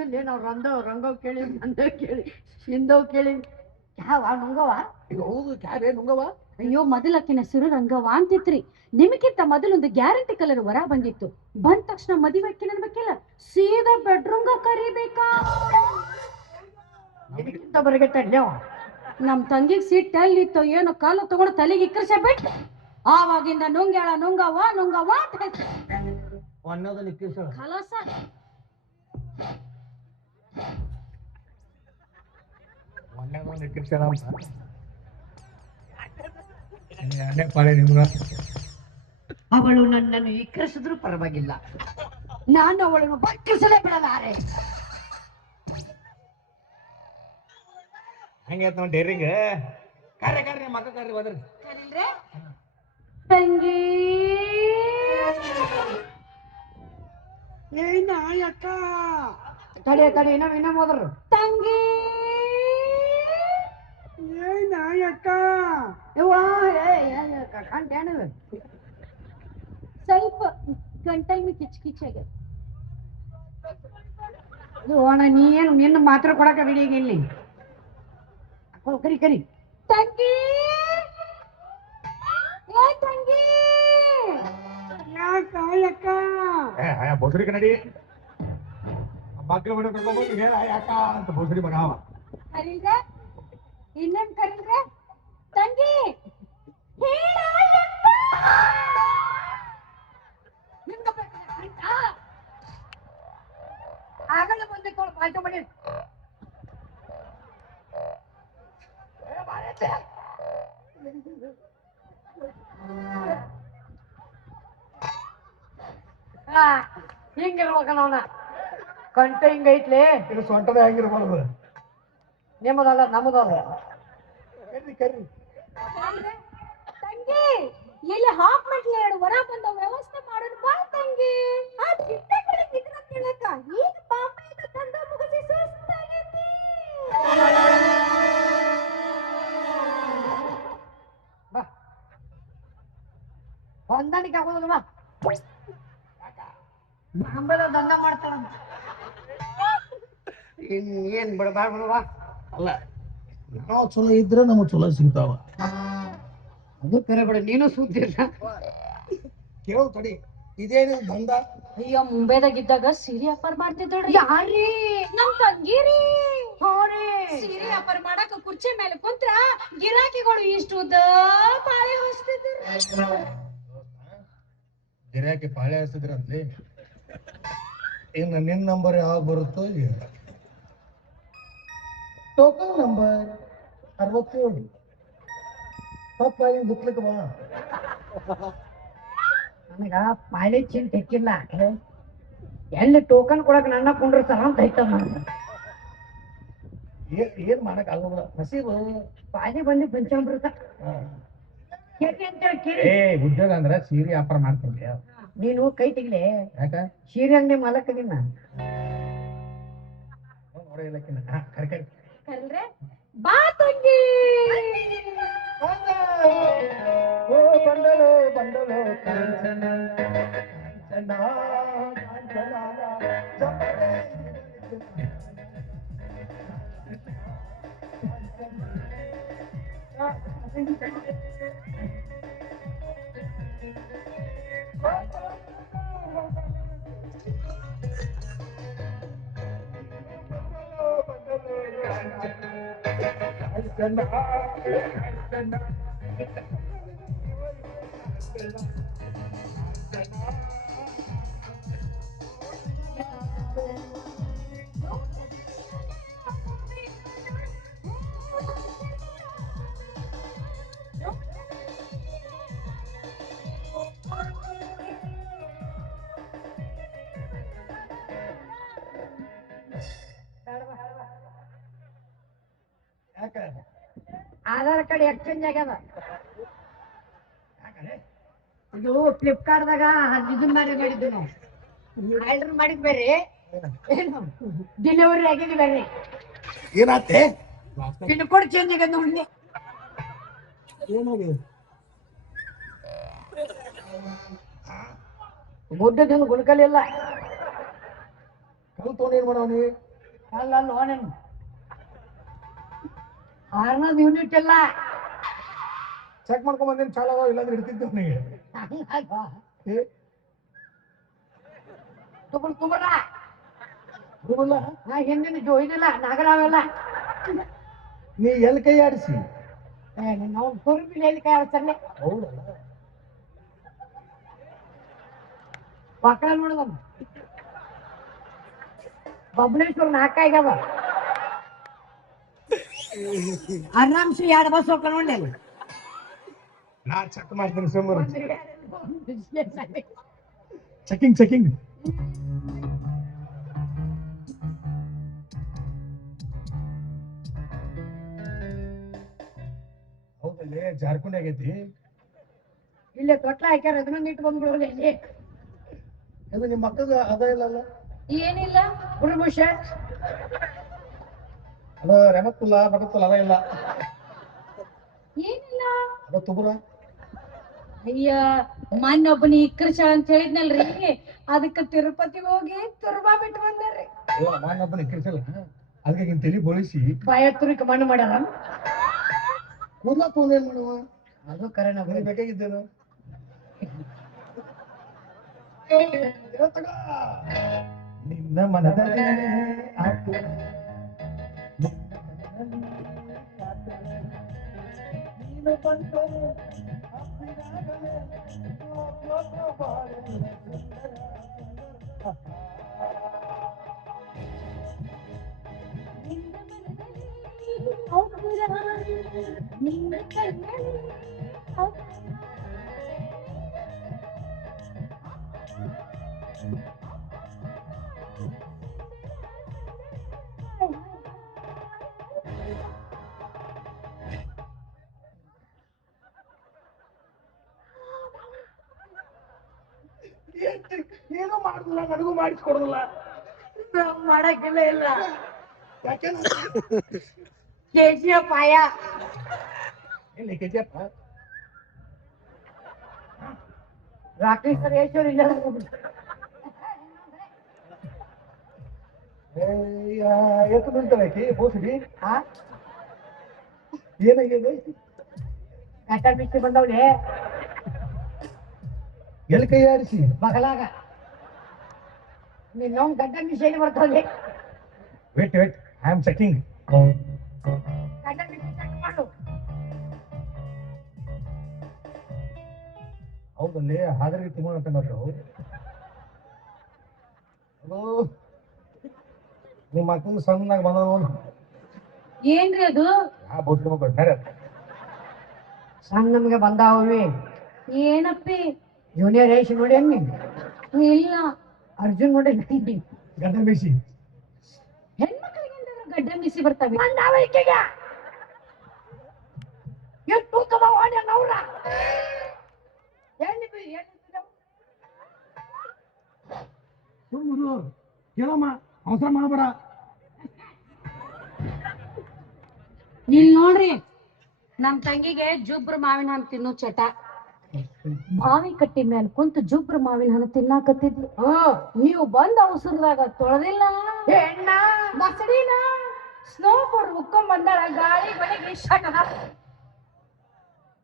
ಏನೇನೋ ರಂಗವ್ ಕೇಳಿ ನಂದ ಕೇಳಿ ಹಿಂದವ್ ಕೇಳಿ ಯಾವ ನುಂಗವ ಹೌದು ಕ್ಯಾರೇ ನುಂಗವ. ಅಯ್ಯೋ ಮೊದಲಕ್ಕಿನ ಹೆಸರು ರಂಗವ್ವ ಅಂತಿತ್ರಿ. ನಿಮಗಿಂತ ಮೊದಲೊಂದು ಗ್ಯಾರಂಟಿ ಕಲರ್ ವರ ಬಂದಿತ್ತು. ಬಂದ ತಕ್ಷಣ ಮದುವೆ ಅಕ್ಕಿನ ಅನ್ಬೇಕಿಲ್ಲ, ಸೀದಾ ಬೆಡ್ರೂಮ್ಗ ಕರಿಬೇಕಾ. ನಿನಗಿಂತ ಬರಗಟ್ಟಲ್ಲೇವ. ನಮ್ ತಂಗಿಗ್ ಸಿಟ್ಟು ಎಲ್ಲಿತ್ತು ಏನೋ ಕಾಲು ತಗೊಂಡು ತಲೆಗೆ ಇಕ್ಕರ್ಸ ಬಿಟ್ಟು ಆವಾಗಿಂದ ನುಂಗ್ಯಾಳ ನುಂಗವ್ವ ನುಂಗವ್ವ ಅಂತ ಅನ್ನೋದನ್ನ ಇಕ್ಕಿರ್ಸಳ. ಖಲಾಸ. ಮೊನ್ನೆದೊಂದು ಇಕ್ಕಿರ್ಸಳ ಅಂತ ಅದೇ ಪಾಳೆ ನಿಮ್ಗ. ಅವಳು ನನ್ನನ್ನು ಇಕ್ಕರಿಸಿದ್ರು ಪರವಾಗಿಲ್ಲ, ನಾನು ಅವಳನ್ನು ಬಕ್ಕಿಸಲೇ ಬಿಡಲಾರೆ. ಹಂಗೆ ನಾವು ಡೇರಿಂಗ್ ಕಾರ್ಯ ಕಾರ್ಯ ಮಕ್ಕ ಕಾರ್ಯ ಹೋದ್ರಿ ತಂಗಿ ಏನ ಅಕ್ಕ ತಡಿ ತಡಿ ಇನ್ನೊಮ್ಮೆ ಹೋದ್ರು ತಂಗಿ ಏನ ಅಕ್ಕ ಕಂಟೇನು ಸ್ವಲ್ಪ ಗಂಟಲ್ ಮಿ ಕಿಚ್ ಕಿಚ್ ಆಗ. ಅಣ್ಣ ನೀ ಏನು ನಿನ್ನ ಮಾತ್ರ ಕೊಡಕ ರೆಡಿ ಇಲ್ಲಿ ಕರಿ ಕರಿ. ತಂಗಿ ಏ ತಂಗಿ ಯಾಕ ಬೋಸಡಿ ಕನ್ನಡಿ ಮಕ್ಕಳು ಬಿಡ ಕರ್ಕೊಂಡ್ಬಂದು ಹೇಳ ಯಾಕ ಅಂತ ಬೋಸಡಿ ಮಗ ಅವ. ಕರೀಲ್ರೆ ಇನ್ನೇನ್ ಕರೀಲ್ರೆ ತಂಗಿ ಆಗಲ್ಲ ಬಂದೆ ಪಾಠ ಮಾಡಿ ಹಿಂಗಿರ್ಬೇಕ ನಾವನ ಕಂಠ ಹಿಂಗೈತ್ಲಿ. ಇದು ಸೊಂಟದ ಹೆಂಗಿರ್ಬಾರ್ದು. ನಿಮ್ಮದಲ್ಲ ನಮ್ಮದಲ್ಲ. ಕರ್ರಿ ಕರ್ರಿ ತಂಗಿ ಎಲ್ಲಿ ಹಾಫ್ ಮಾಡ್ಲಿ ಎರಡು ವರ ಬಂದ ವ್ಯವಸ್ಥೆ ಮಾಡೋದು ಬಾ ತಂಗಿ. ಆ ಚಿಟ್ಟ ಕಡೆ ನಿಗ್ರ ಕೇಳಕ ಈಗ ಪಾಪ ಇದು ತಂದ ಮುಗಿಸಿ ಸುಸ್ತಾಗೈತಿ. ಬಾ ಹೊಂದಾಣಿಕೆ ಆಗೋದಲ್ವಾ ನಂಬೆಲ್ಲ ದಂಡ ಮಾಡ್ತಾರ. ಏನ್ ಬಿಡಬಾರ್ದಲ್ವಾ. ಅಲ್ಲ ನಾವು ಚಲೋ ಇದ್ರೆ ನಮಗ್ ಚಲೋ ಸಿಗ್ತಾವ. ಅದು ಕರೆ ಬಿಡ, ನೀನು ಸುದ್ದಿಲ್ಲ. ಕೇಳು ತಡಿ, ಇದೇನು ದಂಧ. ಅಯ್ಯೋ ಮುಂಬೈದಾಗ ಇದ್ದಾಗ ಸೀರೆ ವ್ಯಾಪಾರ ಮಾಡ್ತಿದ್ದೋಡ್ರಿ. ಯಾರೀ? ನಮ್ ತಂಗಿರಿ ಹೋರಿ ಸೀರೆ ವ್ಯಾಪಾರ ಮಾಡಕ ಕುರ್ಚಿ ಮೇಲೆ ಕುಂತ್ರ ಗಿರಾಕಿಗಳು ಇಷ್ಟು ಉದ್ದ ಪಾಳೆ ಹೊಸ್ತಿದ್ರು. ಗಿರಾಕಿ ಪಾಳೆ ಹಚ್ತಿದ್ರಂತ್ಲಿ. ಇನ್ನು ನಿನ್ನ ನಂಬರ್ ಯಾವಾಗ ಬರುತ್ತೋ ಇಲ್ಲ. ಟೋಕನ್ ನಂಬರ್ 67 ತಪ್ಪಾಗಿ ಬುಕ್ಲಿಕ್ಕೆ ಬಾ. ನನಗ ಪಾಳಿ ಚಿಂತೆ ಹೆಕ್ಕಿಲ್ಲ. ಎಲ್ಲಿ ಟೋಕನ್ ಕೊಡಕ್ ನನ್ನ ಕುಂಡ್ರತಾರ ಅಂತ ಐತದ ನನಗ. ಏನ್ ಮಾಡಕ್ ಆಗೋದಿಲ್ಲ, ನಸೀಬು. ಪಾಳಿ ಬಂದಿ ಪಂಚಾಮೃತ ಕೇಳಿ ಅಂತೇಳಿ ಕೇಳಿ. ಉದ್ಯೋಗ ಅಂದ್ರ ಸೀರೆ ವ್ಯಾಪಾರ ಮಾಡ್ತೀನಿ. ನೀನು ಕೈ ತೆಗಿಲೆ. ಯಾಕ ಸೀರೆ ಅಂಗಡಿ ಮಾಲಕದಿನ ನೋಡ ಇಲ್ಲಕ್ಕಿನ ಕರಿ ಕರಿ ಕಲ್ರೆ ಬಾ ತಂಗಿ. ಬಂಡಲು ಬಂಡಲು ಕಾಂಚನ ಕಾಂಚನ ಕಾಂಚನ ಆಧಾರ್ ಕಾರ್ಡ್ ಎಕ್ಸ್ಚೇಂಜ್ ಆಗ್ಯದ. ಇದು ಫ್ಲಿಪ್ಕಾರ್ಟ್ದಾಗ ಇದನ್ನ ಮಾಡಿದ್ದು ನಾವು ಆರ್ಡರ್ ಮಾಡಿದ್ ಬೇರೆ, ಏನು ಡೆಲಿವರಿ ಆಗಿದ್ದು ಬೇರೆ. ಏನಾತೆ ಪಿನ್ ಕೋಡ್ ಚೇಂಜ್ ಆಗ್ಯದ ನೋಡಿ. ಏನಾಗಿದೆ ಗುಡ್ಡದಿಂದ ಗುಣಕಲಿಲ್ಲ ಕಲ್ ತೊಗೊಂಡು ಏನ್ ಮಾಡವನಿ ಅಲ್ಲ ಲೋನೇನು ಆರ್ನದ್ ಯೂನಿಟ್ ಇಲ್ಲ ಚೆಕ್ ಮಾಡ್ಕೊಂಡ್ ಬಂದೇನು ಚಾಲ ಅದಾವ ಇಲ್ಲಾಂದ್ರೆ ಇಡ್ತಿದ್ದೆ ಅವನಿಗೆ ತುಬರ ಗುರುಲ್ಲ ನಾ ಹಿಂದಿನ ಜೋಯ್ದಿಲ್ಲ ನಾಗರಾವೆಲ್ಲ ನೀ ಎಲ್ಲಿ ಕೈ ಆಡಿಸಿ ನಾವು ತುರ್ಬಿಲ್ ಎಲ್ಲಿ ಕೈ ಆಡ್ಸಲ್ಲ ಹೌದಲ್ಲ ಮಕ್ಕಳ ನೋಡದಮ್ಮ ಬಬಲೇಶ್ವರ ನಾಲ್ಕಾಗ್ಯಾವ ಆರಾಮ್ಸಿ 2 ಬಸ್ ಹೋಗ್ತಾನ ನೋಡ್ಲಿ ನಾ ಚೆಕ್ ಮಾಡ್ತೀನಿ ಸುಮ್ಮನೆ ಚೆಕಿಂಗ್ ಹೌದಲ್ಲಿ ಜಾರ್ಕೊಂಡ್ ಆಗೈತಿ ಇಲ್ಲೇ ತೊಟ್ಲ ಹಾಕ್ಯಾರ ಅದನ್ನ ಇಟ್ಟು ಬಂದ್ಬಿಡೋಲ್ಲ ಇಲ್ಲಿ ಇದು ನಿಮ್ಮ ಮಕ್ಕಳ ಅದ ಇಲ್ಲಲ್ಲ ಏನಿಲ್ಲ ಗುರುಭೂಷ ಅದ ರೆಮತ್ತುಲ್ಲ ಬಗತ್ತಲ್ಲ ಅದ ಇಲ್ಲ ಏನಿಲ್ಲ ಅದ ತುಬುರ ಅಯ್ಯ ಮೊನ್ನೊಬ್ಬನಿ ಇಕ್ಕರ್ಶ ಅಂತ ಹೇಳಿದ್ನಲ್ರಿ ಅದಕ್ಕ ತಿರುಪತಿಗೆ ಹೋಗಿ ತುರ್ಬಾ ಬಿಟ್ಟು ಬಂದಾರ್ರಿ ಮಾನಪ್ಪನ ಇಕ್ಕಿರ್ಸಲ್ಲ ಅದಕ್ಕೆ ತಲೆ ಬೋಳಿಸಿ ಬಾಯತ್ತುರಿಕ ಮಣ್ಣು ಮಾಡ್ಯಾರ ಕೂದ್ಲ ತೊಗೊಂಡೇನ್ ಮಾಡುವ ಅದು ಕರೆ ನಾವು ನನಗೆ ಬೇಕಾಗಿದ್ದೇನು ನಿನ್ನ ಮನದಲ್ಲಿ ಆತು. ನೀನು ಬಂದರೆ ಅಪ್ಪಿನಾಗಲೇ ಬಾಳೆ ಸುಂದರ. ನಿನ್ನ ಕಣ್ಣಲ್ಲಿ ಏನೂ ಮಾಡುದಿಲ್ಲ ನನಗೂ ಮಾಡಿಸ್ಕೊಡುದಿಲ್ಲ ಮಾಡಕ್ಕಿಲ್ಲ ಇಲ್ಲ ಯಾಕೆಂದ್ರೆ ಕೆಜಿಯ ಪಾಯ ಎಲ್ಲಿ ಕೆಜಿಯಪ್ಪ ರಾಕೇಶ್ವರೇಶ್ವರ ಇಲ್ಲ ಎತ್ತು ನಿಲ್ತಾಳೆ ಆಕಿ ಬೋಸಡಿ ಆ ಏನಾಗಿದೆ ಕಟ್ಟ ಬಿಸಿ ಬಂದವ್ಲೆ ಎಲ್ಲಿ ಕೈ ಆಡಿಸಿ ಬಗಲಾಗ ನೀನ್ ನಾವು ಗಡ್ಡ ಮಿಷನ್ ಬರ್ತಾವ್ಲೆ ವೇಟ್ ಐ ಆಮ್ ಚೆಕಿಂಗ್ ಗಡ್ಡ ಮಿಷನ್ ಚೆಕ್ ಮಾಡು ಹೌದಲ್ಲಿ ಹಾದ್ರಿಗೆ ತಿಮ್ಮಣ್ಣ ನಾವು ಅದು ನಿಮ್ಮ ಮಕ್ಕಳು ಸಣ್ಣನಾಗ ಬಂದ ಏನ್ರಿ ಅದು ಆ ಬೋಸಡಿ ಮಕ್ಕಳು ಬೇರೆ ಸಣ್ಣ ನಮ್ಗೆ ಬಂದಾವಿ ಏನಪ್ಪಿ ಜೂನಿಯರ್ ಏಷ್ ನೋಡಿ ಅನ್ನಿ ಇಲ್ಲ ಅರ್ಜುನ್ ನೋಡಿ ಗಡ್ಡ ಬೀಸಿ ಹೆಣ್ಮಕ್ಳಿಗೆ ಗಡ್ಡ ಮೀಸಿ ಬರ್ತವೆ ಬಂದಾವ ಈಕೆಗೆ ಎಷ್ಟು ತೂಕದ ಓಡ್ಯ ನವ್ರ ಸುಮ್ಮರು ಕೇಳಮ್ಮ ಅವಸರ ಮಾಡಬೇಡ ಇಲ್ಲಿ ನೋಡ್ರಿ ನಮ್ ತಂಗಿಗೆ ಜುಬ್ರ ಮಾವಿನ ಹಣ್ಣು ತಿನ್ನೋ ಚಟ ಬಾವಿ ಕಟ್ಟಿ ಮೇಲೆ ಕುಂತು ಜುಬ್ರ ಮಾವಿನ ಹಣ್ಣು ತಿನ್ನಾಕತ್ತಿದ್ಲು ನೀವು ಬಂದ ಅವಸರದಾಗ ತೊಳೆದಿಲ್ಲ ಹೆಣ್ಣ ಬಸಡಿನ ಸ್ನೋ ಬೋರ್ಡ್ ಉಕ್ಕೊಂಡ್ ಬಂದಾಳ ಗಾಳಿ ಬೆಳಿಗ್ಗೆ ಶಟ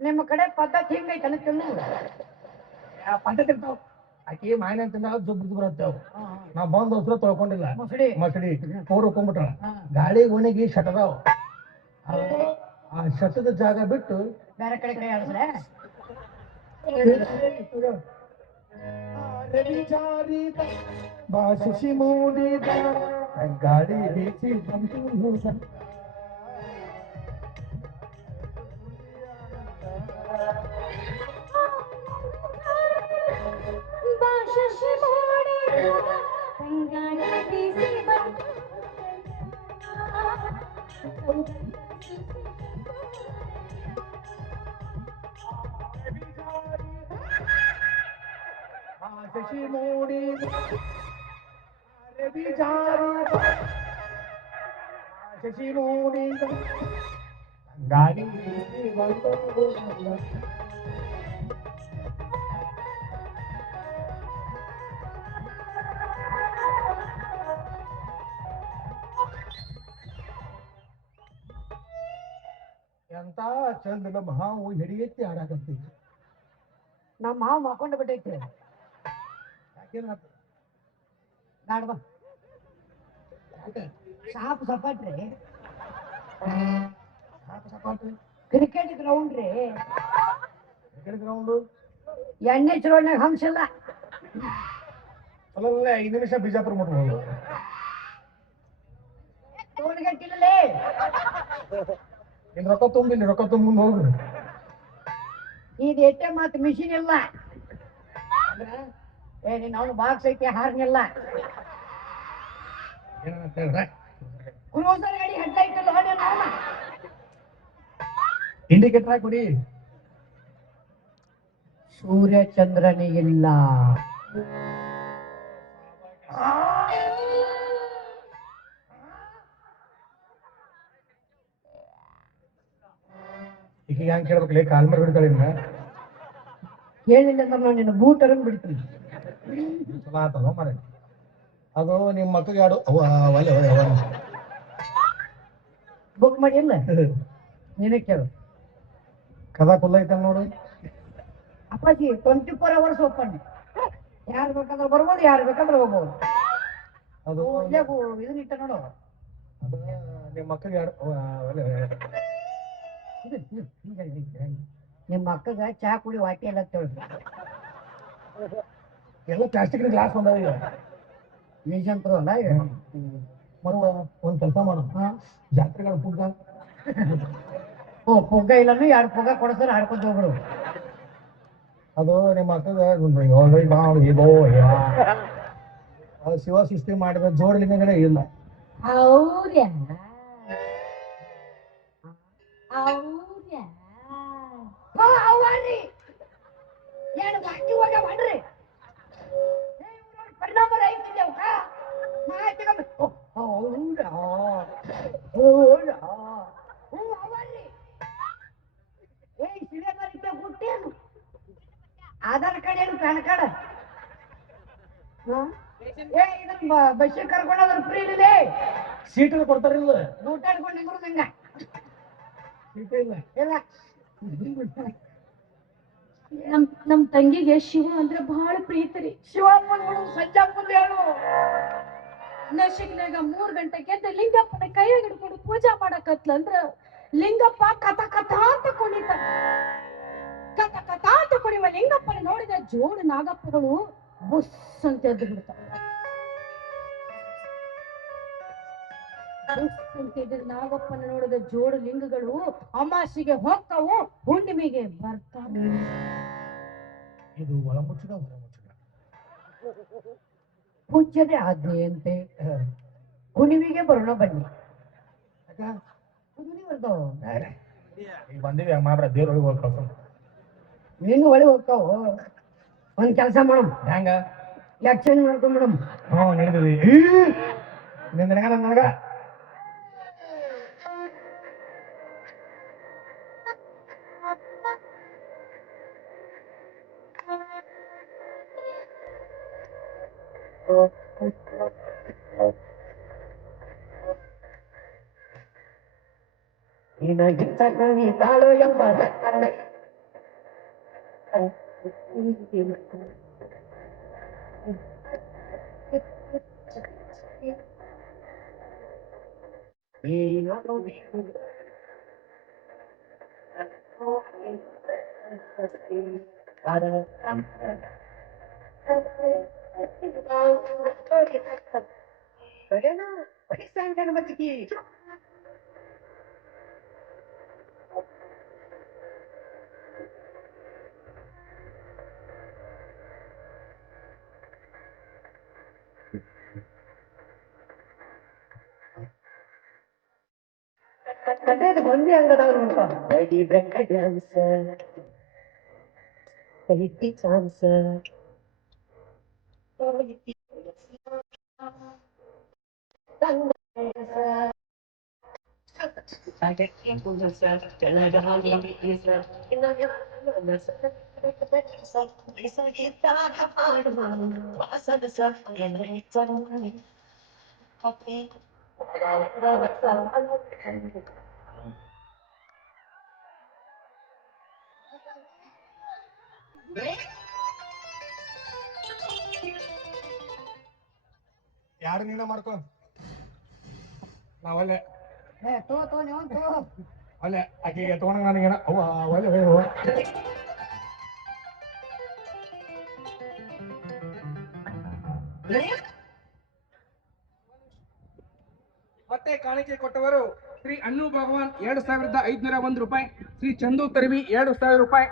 ನಿಮ್ಮ ಕಡೆ ಪದ್ಧತಿ ಹಿಂಗೈತೆ ತಿನ್ನು ಪಂಚಾಯತ್ ಇರ್ತಾವ ಆಕಿ ಮಾಯಿನ ತಿಂದಾಗ ಜುಬ್ಬಿದ್ದು ಬರುತ್ತೆ ಅವು ನಾವು ಬಂದು ಅವಸರ ತೊಳ್ಕೊಂಡಿಲ್ಲ ಮೊಸಡಿ ಮಸಡಿ ಪೌರ್ ಹಾಕೊಂಡ್ಬಿಟ್ರ ಗಾಳಿ ಒಣಗಿ ಶಟದಾವ ಆ ಶಟದ ಜಾಗ ಬಿಟ್ಟು ಬೇರೆ ಕಡೆ ಕೈ ಆಡಿಸ್ರೆ ಭಾಷಿಸಿ ಮೂಡಿದ ಗಾಳಿ ಬೀಸಿ ಬಂತು ಶಶಿ ಮೂಡಿ ಶಶಿ ಮೂಡಿ ಗಾಡಿ ಚಂದ ನಮ್ಮ ಹಾವು ಹೆಡಿ ಎತ್ತಿ ಆಡಾಕತ್ತೈತಿ. ನಮ್ಮ ಮಾವು ಮಾಡ್ಕೊಂಡು ಬಿಟ್ಟೈತಿ. ಯಾಕೇನಾಯ್ತು? ಬ್ಯಾಡ ಬಾ. ಸಾಪ್ ಸಪಾಟ್ರಿ, ಸಪಾಟಿ ಕ್ರಿಕೆಟ್ ಗ್ರೌಂಡ್ ರೀ, ಗ್ರೌಂಡು ಎಣ್ಣೆ ಚುರೋಡ್ನಾಗ ಹಂಸಿಲ್ಲ. ಅಲ್ಲ 5 ನಿಮಿಷ ಬಿಜಾಪುರ ಮುಟ್ಬೋದು. ಟೋಲ್ಗೇಟಿಲ್ಲೇ ಇನ್ ರೊಕ್ಕ ತುಂಬಿಲ್ಲ, ರೊಕ್ಕ ತುಂಬ ಹೋಗ್ರಿ. ಇದು ಎಟ್ಟೆ ಮಾತು ಮಿಷಿನ್ ಇಲ್ಲ. ಏ ನೀನು ಅವನು ಬಾಕ್ಸ್ ಐತಿ ಹಾರ್ನಿಲ್ಲ. ಏನಂತ ಹೇಳ್ರೆ ಕ್ರೂಸರ್ ಗಾಡಿ ಹೆಡ್ಲೈಟ್ ಇಲ್ಲ. ಇಂಡಿಕೇಟರ್ ಹಾಕೊಡಿ. ಸೂರ್ಯ ಚಂದ್ರನಿಗಿಲ್ಲ. ಈಗ ಹೆಂಗ್ ಕೇಳ್ಬೇಕಲ್ಲ, ಕಾಲ್ ಮೇಲೆ ಬಿಡ್ತಾಳೆ ಇನ್ನ. ಹೇಳಿಲ್ಲ ಅಂದ್ರೆ ನಾನು ನಿನ್ನ ಬೂಟ್ ಅರನ್ ಬಿಡ್ತೀನಿ. ಚಲೋ ಆತಲ್ಲ ಮರ. ಅದು ನಿಮ್ಮ ಮಕ್ಕಳಿಗೆ ಆಡು ಒಲೆ ಬುಕ್ ಮಾಡಿ ಇಲ್ಲ ನೀನೇ ಕೇಳು. ಕದಾ ಕುಲ್ಲ ಐತಲ್ಲ ನೋಡು. ಅಪ್ಪಾಜಿ 24 hours ಓಪನ್. ಯಾರು ಬೇಕಾದ್ರೆ ಬರ್ಬೋದು, ಯಾರು ಬೇಕಾದ್ರೆ ಹೋಗ್ಬೋದು. ಅದು ಇದನ್ನ ಇಟ್ಟ ನೋಡು. ಅದು ನಿಮ್ಮ ಮಕ್ಕಳಿಗೆ ಆಡು ಒಲೆ. ನಿಮ್ಮ ಅಕ್ಕಗ ಚಾ ಕುಡಿ ವಾಟಿ ಎಲ್ಲ ತೊಳ್ದು ಎಲ್ಲ ಪ್ಲಾಸ್ಟಿಕ್ ಗ್ಲಾಸ್ ಬಂದಾವ ಈಗ. ನಿಜಂತರು ಅಲ್ಲ. ಮತ್ತು ಒಂದು ಕೆಲಸ ಮಾಡು, ಜಾತ್ರೆಗಳ ಪುಗ್ಗ. ಪುಗ್ಗ ಇಲ್ಲನು 2 ಪುಗ್ಗ ಕೊಡ್ತಾರೆ, ಹಾಡ್ಕೊಂತ ಹೋಗ್ಬಿಡು. ಅದು ನಿಮ್ಮ ಅಕ್ಕಗ ಅದು ಶಿವ ಸೃಷ್ಟಿ ಮಾಡಿದ ಜೋಡಲಿಂಗಗಳೇ ಇಲ್ಲ. ಹೌದ್ಯಾ ಹೌದ್ಯಾ ಏನು ವಾಟಿ ಹೋಗ ಮಾಡ್ರಿ. ಪರಿಣಾಮ ಐತಿ ಅವಕ್ಕ. ಹೌದಾ ಹೌದಾ ಅವಲ್ಲಿ ಏ ಸಿಲೆಬರಿಕೆ ಹುಟ್ಟೇನು ಆಧಾರ್ ಕಾರ್ಡ್ ಏನು ಪ್ಯಾನ್ ಕಾರ್ಡ್ ಏ ಇದನ್ನ ಬಸ್ಸಿಗೆ ಕರ್ಕೊಂಡೋದ್ರ ಫ್ರೀ ಇದೆ. ಸೀಟ್ ಕೊಡ್ತಾರಿಲ್ಲ, ಊಟ ಹಿಡ್ಕೊಂಡು ನಿಂದ್ರು ನಂಗ ಸೀಟ್ ಇಲ್ಲ. ಇಲ್ಲ. ನಮ್ ತಂಗಿಗೆ ಶಿವ ಅಂದ್ರೆ ಬಹಳ ಪ್ರೀತಿ ರೀ. ಶಿವಪ್ಪನ ನೋಡು, ಸಜ್ಜಪ್ಪನ ಹೇಳು. ನಶಿಕ್ನಾಗ 3 ಗಂಟೆಗೆ ಎದ್ದು ಲಿಂಗಪ್ಪನ ಕೈಯಾಗ ಹಿಡ್ಕೊಂಡು ಪೂಜಾ ಮಾಡಕತ್ಲಂದ್ರ ಲಿಂಗಪ್ಪ ಕಥ ಕಥಾ ಅಂತ ಕುಣಿತ. ಕಥ ಕಥಾ ಅಂತ ಕುಣಿವ ಲಿಂಗಪ್ಪನ ನೋಡಿದ ಜೋಡು ನಾಗಪ್ಪಗಳು ಬುಸ್ ಅಂತ ಎದ್ದು ಬಿಡ್ತಾವ. ಬುಸ್ ಅಂತ ಎದ್ದು ನಾಗಪ್ಪನ ನೋಡಿದ ಜೋಡು ಲಿಂಗಗಳು ಅಮಾಸಿಗೆ ಹೋಗ್ತಾವು, ಹುಣ್ಣಿಮೆಗೆ ಬರ್ತಾವ. ಇದು ಒಳಮುಚ್ಚಿದ ಹೊರಮುಚ್ಚಿದ. ಪೂಜ್ಯತೆ ಆಜ್ಞೆಯಂತೆ ಹುಣ್ಣಿಮೆಗೆ ಬರೋಣ ಬನ್ನಿ. ಈಗ ಬಂದಿವಿ ಮಾಬ್ರ ದೇವ್ರೊಳಗೆ ಹೋಗಿ ಕಳ್ಕೊಂಡು ನೀನು ಒಳಗೆ ಹೋಗ್ತಾವು. ಒಂದ್ ಕೆಲಸ ಮಾಡಮ್, ಹೆಂಗ ಎಕ್ಸ್ಚೇಂಜ್ ಮಾಡ್ಕೊಂಡ್ಬಿಡಮ್. ನಡೆದಿವಿ ನನಗ ತಾಳು ಎಂಬ ಮಂದಿ ಹಂಗದವ್ರು ಯಾರು ನೀನ ಮಾಡ್ಕೊ ನಾವಲ್ಲೇ ತೋ ನೀವು ತೋ ಅಲ್ಲೇ ಆಕೆಗೆ ಎತ್ಕೊಂಡ ನನಗೇನ ಅವ್ವ ಒಲ್ಲೆ ಮತ್ತೆ ಕಾಣಿಕೆ ಕೊಟ್ಟವರು ಶ್ರೀ ಅನ್ನು ಭಗವಾನ್ 2501 ರೂಪಾಯಿ, ಶ್ರೀ ಚಂದು ತರ್ವಿ 2000 ರೂಪಾಯಿ.